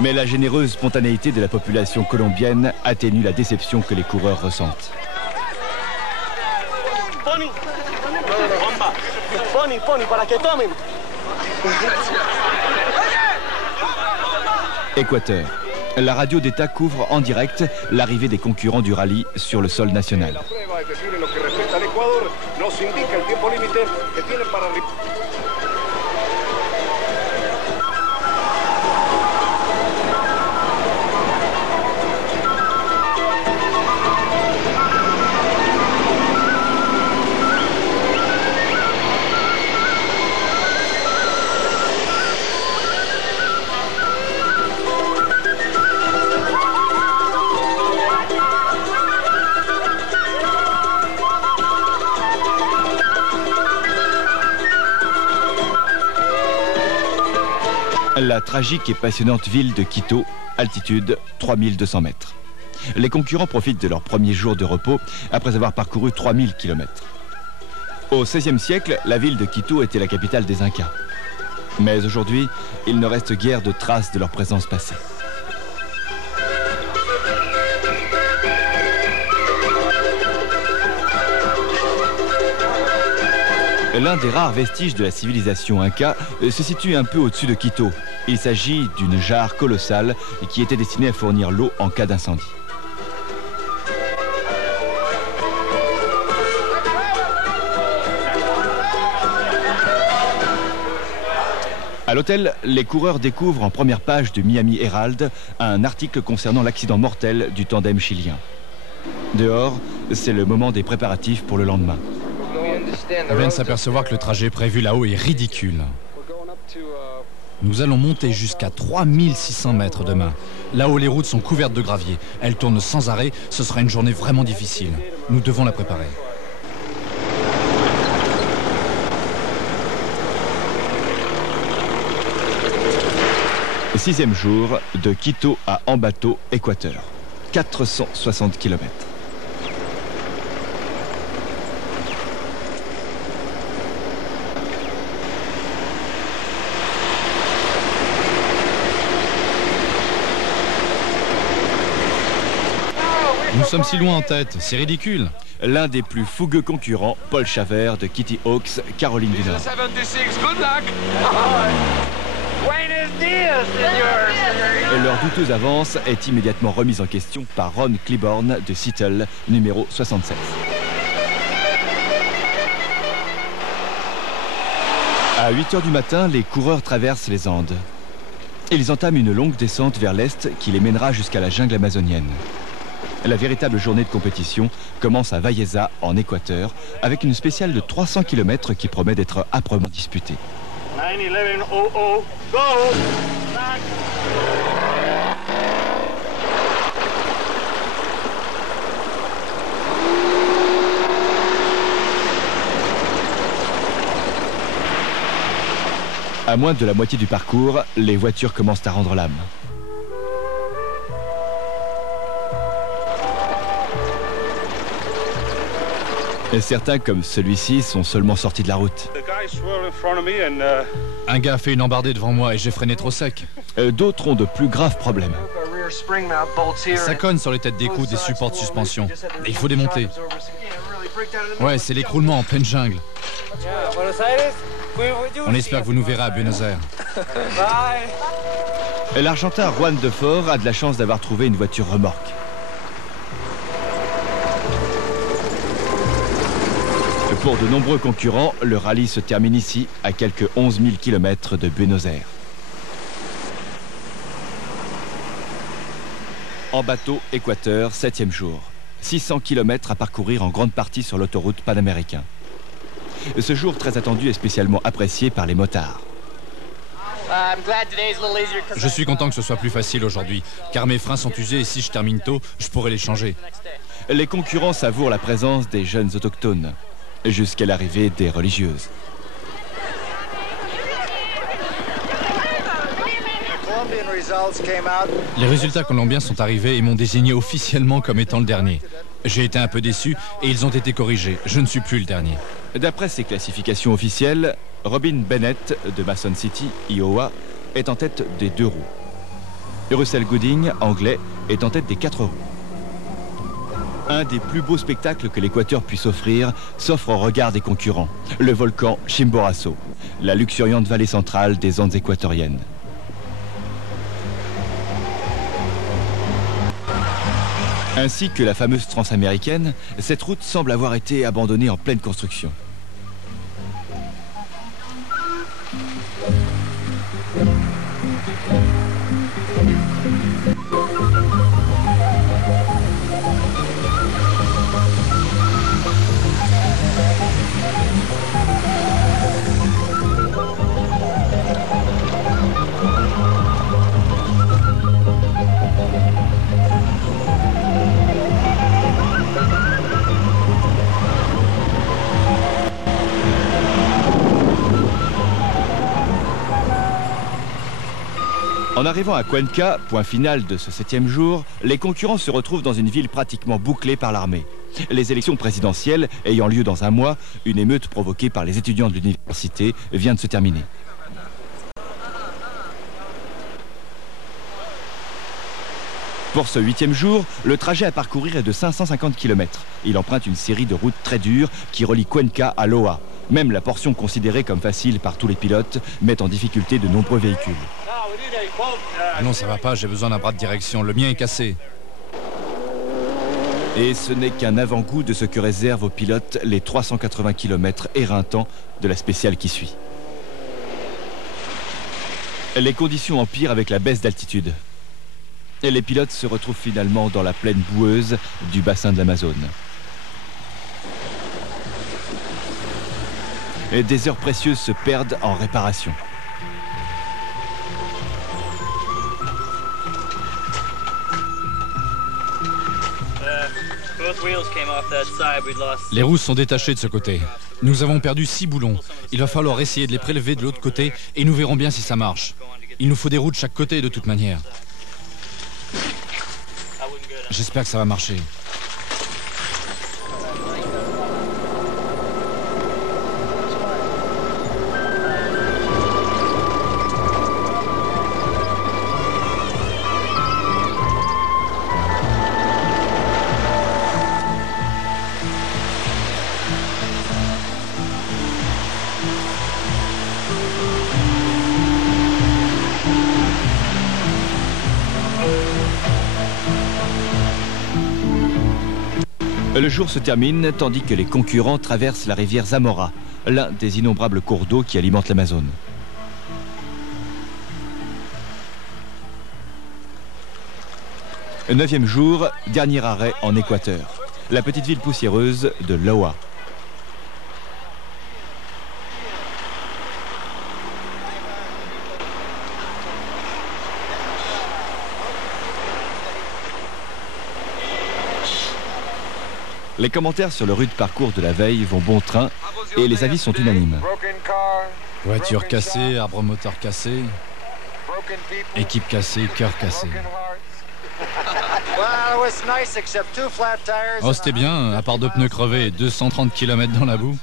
Mais la généreuse spontanéité de la population colombienne atténue la déception que les coureurs ressentent. Équateur. La radio d'État couvre en direct l'arrivée des concurrents du rallye sur le sol national. La tragique et passionnante ville de Quito, altitude 3200 mètres. Les concurrents profitent de leur premier jour de repos après avoir parcouru 3000 km. Au XVIe siècle, la ville de Quito était la capitale des Incas. Mais aujourd'hui, il ne reste guère de traces de leur présence passée. L'un des rares vestiges de la civilisation inca se situe un peu au-dessus de Quito. Il s'agit d'une jarre colossale qui était destinée à fournir l'eau en cas d'incendie. À l'hôtel, les coureurs découvrent en première page du Miami Herald un article concernant l'accident mortel du tandem chilien. Dehors, c'est le moment des préparatifs pour le lendemain. On vient de s'apercevoir que le trajet prévu là-haut est ridicule. Nous allons monter jusqu'à 3600 mètres demain. Là-haut, les routes sont couvertes de gravier. Elles tournent sans arrêt. Ce sera une journée vraiment difficile. Nous devons la préparer. Sixième jour, de Quito à Ambato, Équateur. 460 km. Nous sommes si loin en tête, c'est ridicule. L'un des plus fougueux concurrents, Paul Chavert de Kitty Hawks, Caroline du Nord. Leur douteuse avance est immédiatement remise en question par Ron Cliborn de Seattle, numéro 76. À 8 h du matin, les coureurs traversent les Andes. Ils entament une longue descente vers l'est qui les mènera jusqu'à la jungle amazonienne. La véritable journée de compétition commence à Valleza, en Équateur, avec une spéciale de 300 km qui promet d'être âprement disputée. 9-11-00, go! À moins de la moitié du parcours, les voitures commencent à rendre l'âme. Et certains, comme celui-ci, sont seulement sortis de la route. Un gars a fait une embardée devant moi et j'ai freiné trop sec. D'autres ont de plus graves problèmes. Ça cogne sur les têtes d'écoute des supports de suspension. Et il faut démonter. Ouais, c'est l'écroulement en pleine jungle. On espère que vous nous verrez à Buenos Aires. L'Argentin Juan Defort a de la chance d'avoir trouvé une voiture remorque. Pour de nombreux concurrents, le rallye se termine ici, à quelques 11 000 km de Buenos Aires. Ambato, Équateur, 7e jour. 600 km à parcourir en grande partie sur l'autoroute panaméricaine. Ce jour très attendu est spécialement apprécié par les motards. Je suis content que ce soit plus facile aujourd'hui, car mes freins sont usés et si je termine tôt, je pourrais les changer. Les concurrents savourent la présence des jeunes autochtones, jusqu'à l'arrivée des religieuses. Les résultats colombiens sont arrivés et m'ont désigné officiellement comme étant le dernier. J'ai été un peu déçu et ils ont été corrigés. Je ne suis plus le dernier. D'après ces classifications officielles, Robin Bennett de Mason City, Iowa, est en tête des 2 roues. Russell Gooding, anglais, est en tête des 4 roues. Un des plus beaux spectacles que l'Équateur puisse offrir s'offre au regard des concurrents, le volcan Chimborazo, la luxuriante vallée centrale des Andes équatoriennes. Ainsi que la fameuse transaméricaine, cette route semble avoir été abandonnée en pleine construction. En arrivant à Cuenca, point final de ce 7e jour, les concurrents se retrouvent dans une ville pratiquement bouclée par l'armée. Les élections présidentielles ayant lieu dans un mois, une émeute provoquée par les étudiants de l'université vient de se terminer. Pour ce 8e jour, le trajet à parcourir est de 550 km. Il emprunte une série de routes très dures qui relient Cuenca à Loa. Même la portion considérée comme facile par tous les pilotes met en difficulté de nombreux véhicules. Non, ça va pas, j'ai besoin d'un bras de direction. Le mien est cassé. Et ce n'est qu'un avant-goût de ce que réservent aux pilotes les 380 km éreintants de la spéciale qui suit. Les conditions empirent avec la baisse d'altitude. Et les pilotes se retrouvent finalement dans la plaine boueuse du bassin de l'Amazone. Et des heures précieuses se perdent en réparation. Les roues sont détachées de ce côté. Nous avons perdu 6 boulons. Il va falloir essayer de les prélever de l'autre côté et nous verrons bien si ça marche. Il nous faut des roues de chaque côté de toute manière. J'espère que ça va marcher. Le jour se termine tandis que les concurrents traversent la rivière Zamora, l'un des innombrables cours d'eau qui alimentent l'Amazone. Le 9e jour, dernier arrêt en Équateur, la petite ville poussiéreuse de Loa. Les commentaires sur le rude parcours de la veille vont bon train et les avis sont unanimes. Voiture cassée, arbre moteur cassé, équipe cassée, cœur cassé. Oh, c'était bien, à part 2 pneus crevés et 230 km dans la boue.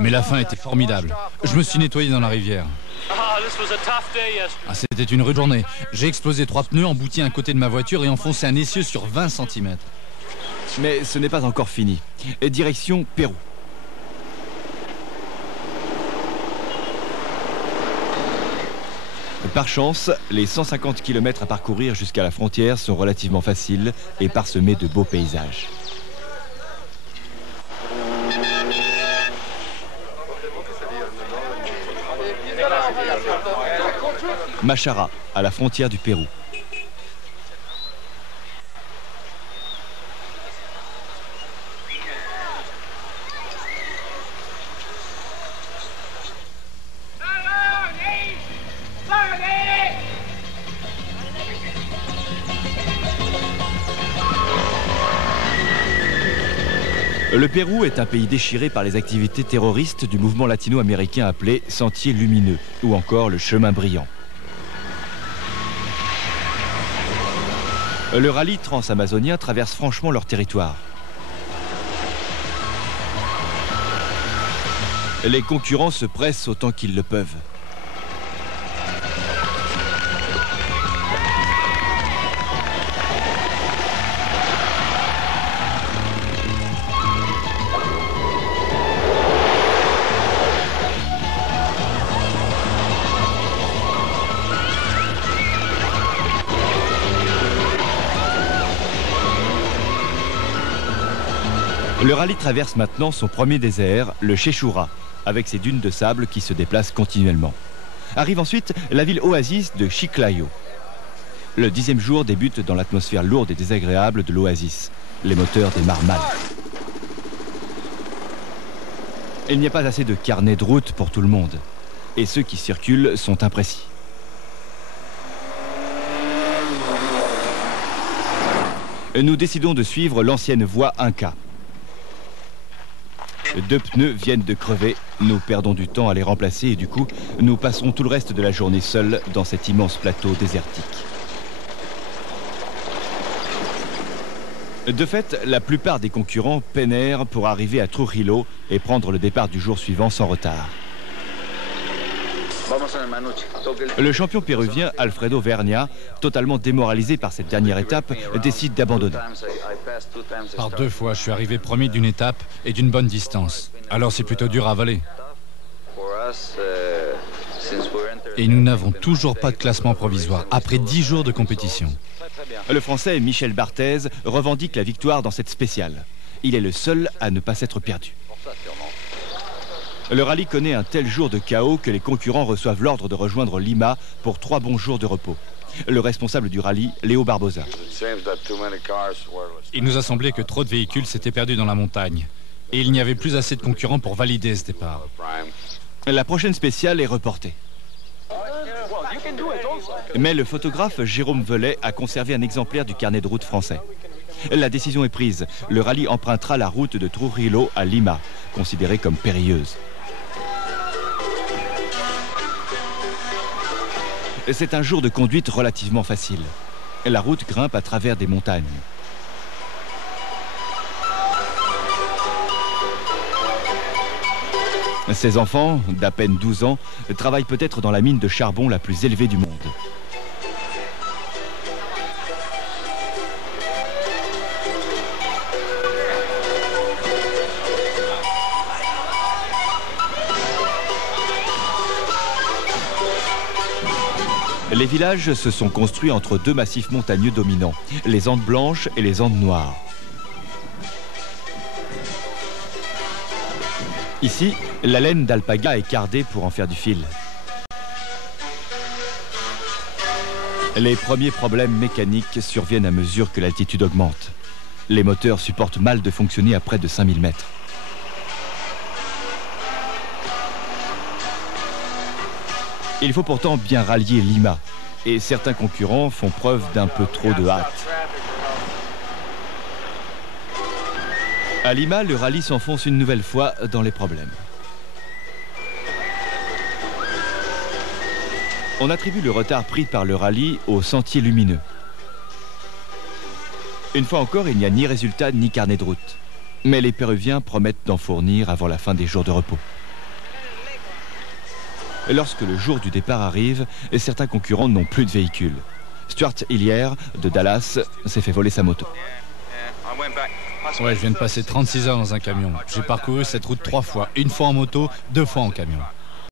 Mais la fin était formidable. Je me suis nettoyé dans la rivière. Ah, c'était une rude journée. J'ai explosé 3 pneus, embouti un côté de ma voiture et enfoncé un essieu sur 20 cm. Mais ce n'est pas encore fini. Et direction Pérou. Par chance, les 150 km à parcourir jusqu'à la frontière sont relativement faciles et parsemés de beaux paysages. Machara, à la frontière du Pérou. Le Pérou est un pays déchiré par les activités terroristes du mouvement latino-américain appelé Sentier Lumineux ou encore le Chemin Brillant. Le rallye transamazonien traverse franchement leur territoire. Les concurrents se pressent autant qu'ils le peuvent. Le rallye traverse maintenant son premier désert, le Chechura, avec ses dunes de sable qui se déplacent continuellement. Arrive ensuite la ville oasis de Chiclayo. Le 10e jour débute dans l'atmosphère lourde et désagréable de l'oasis. Les moteurs démarrent mal. Il n'y a pas assez de carnet de route pour tout le monde. Et ceux qui circulent sont imprécis. Nous décidons de suivre l'ancienne voie Inca. 2 pneus viennent de crever, nous perdons du temps à les remplacer et du coup, nous passerons tout le reste de la journée seuls dans cet immense plateau désertique. De fait, la plupart des concurrents peinèrent pour arriver à Trujillo et prendre le départ du jour suivant sans retard. Le champion péruvien Alfredo Vernia, totalement démoralisé par cette dernière étape, décide d'abandonner. Par 2 fois, je suis arrivé premier d'une étape et d'une bonne distance. Alors c'est plutôt dur à avaler. Et nous n'avons toujours pas de classement provisoire, après 10 jours de compétition. Le Français Michel Barthez revendique la victoire dans cette spéciale. Il est le seul à ne pas s'être perdu. Le rallye connaît un tel jour de chaos que les concurrents reçoivent l'ordre de rejoindre Lima pour 3 bons jours de repos. Le responsable du rallye, Léo Barbosa. Il nous a semblé que trop de véhicules s'étaient perdus dans la montagne. Et il n'y avait plus assez de concurrents pour valider ce départ. La prochaine spéciale est reportée. Mais le photographe Jérôme Velay a conservé un exemplaire du carnet de route français. La décision est prise. Le rallye empruntera la route de Trujillo à Lima, considérée comme périlleuse. C'est un jour de conduite relativement facile. La route grimpe à travers des montagnes. Ces enfants, d'à peine 12 ans, travaillent peut-être dans la mine de charbon la plus élevée du monde. Les villages se sont construits entre 2 massifs montagneux dominants, les Andes blanches et les Andes noires. Ici, la laine d'alpaga est cardée pour en faire du fil. Les premiers problèmes mécaniques surviennent à mesure que l'altitude augmente. Les moteurs supportent mal de fonctionner à près de 5000 mètres. Il faut pourtant bien rallier Lima, et certains concurrents font preuve d'un peu trop de hâte. À Lima, le rallye s'enfonce une nouvelle fois dans les problèmes. On attribue le retard pris par le rallye au sentier lumineux. Une fois encore, il n'y a ni résultat ni carnet de route. Mais les Péruviens promettent d'en fournir avant la fin des jours de repos. Lorsque le jour du départ arrive, certains concurrents n'ont plus de véhicule. Stuart Hillier, de Dallas, s'est fait voler sa moto. Ouais, je viens de passer 36 heures dans un camion. J'ai parcouru cette route 3 fois. 1 fois en moto, 2 fois en camion.